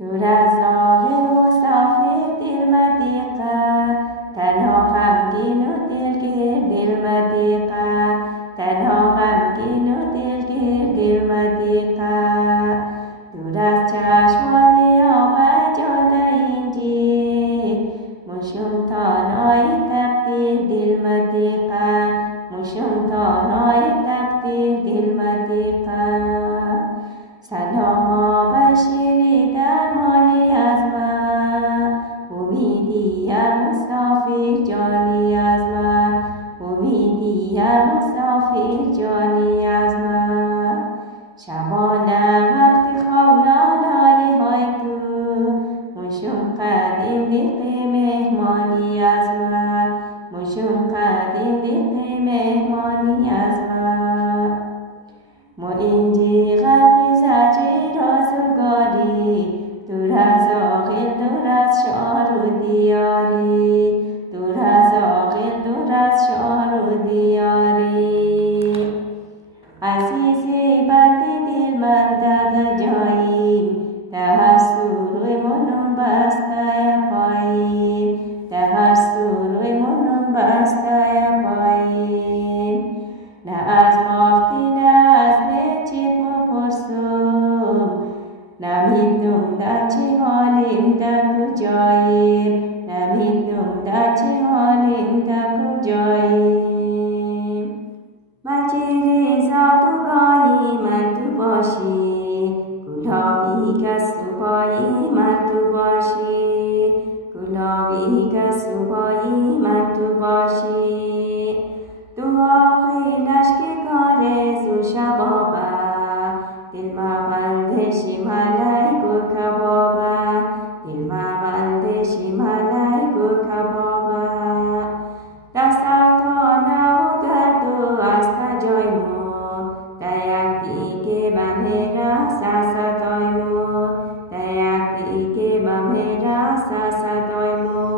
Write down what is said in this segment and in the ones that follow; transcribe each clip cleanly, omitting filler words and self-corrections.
دور از راه مسافر دل مدیقه، تنها غمگین و دلگیر دل مدیقه، تنها غمگین و دلگیر دل مدیقه. دور از چشمان آب جاده اینجی، مشم تانای تقدیر دل مدیقه، مشم تانای تقدیر دل مدیقه. سلاما بشیری درمانی از من، امیدی مسافر جانی از من، امیدی مسافر جانی از من. شبانه وقتی خوابنای های تو، مشم قدیم دیقی مهمانی از من، مشم قدیم دیقی مهمانی از من. ما اینجی غرب زجر آزگاری، دور از عاقل دور از شعر و دیاری، دور از عاقل دور از شعر و دیاری. عزیزی بندی دل من در جایی، در سوروی منم بسته پایین، در سوروی منم بسته پایین. نه از مافتی نه از نچیت مپرسم، نمیدونم در چه حالیم در کجاییم، نمیدونم در چه حالیم در کجاییم. مجید زادگاهی من تو باشی، گلابی که صبحایی من تو باشی، گلابی که صبحایی من تو باشی. دعای لشکر زو شبابه، دل مبندشی ملای گو کبابه، دل مبندشی ملای گو کبابه. دستر تا نو گرد و از تجای مو، در یک دیگه بمیره سرسدای مو، در یک دیگه بمیره سرسدای مو.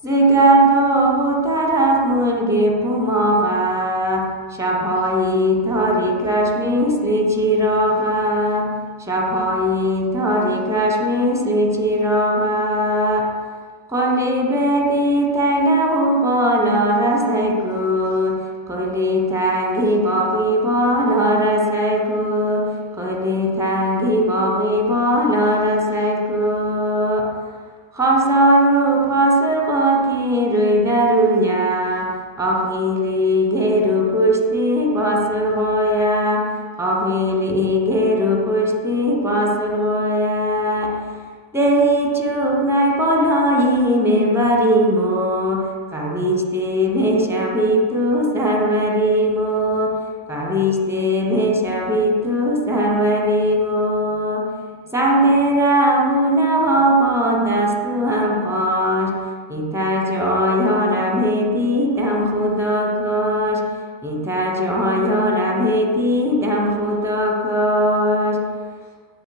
زگرد و طرف ملگی پوماغه، شبهای تاریکش مثل چراغه، شبهای تاریکش مثل چراغه. قلی بدی تنه و بالا رسه کن، قلی تنگی باقی بالا رسه کن، قلی تنگی باقی بالا رسه کن. خواستار و پاس قاطی روی درویه، آخیلی گرو پشتی پاسرگویه، آخیلی گرو پشتی پاسرگویه. دلی چوب نای بالایی منبریمو، قویشتی میشوی تو سروریمو، قویشتی میشوی تو سروریمو.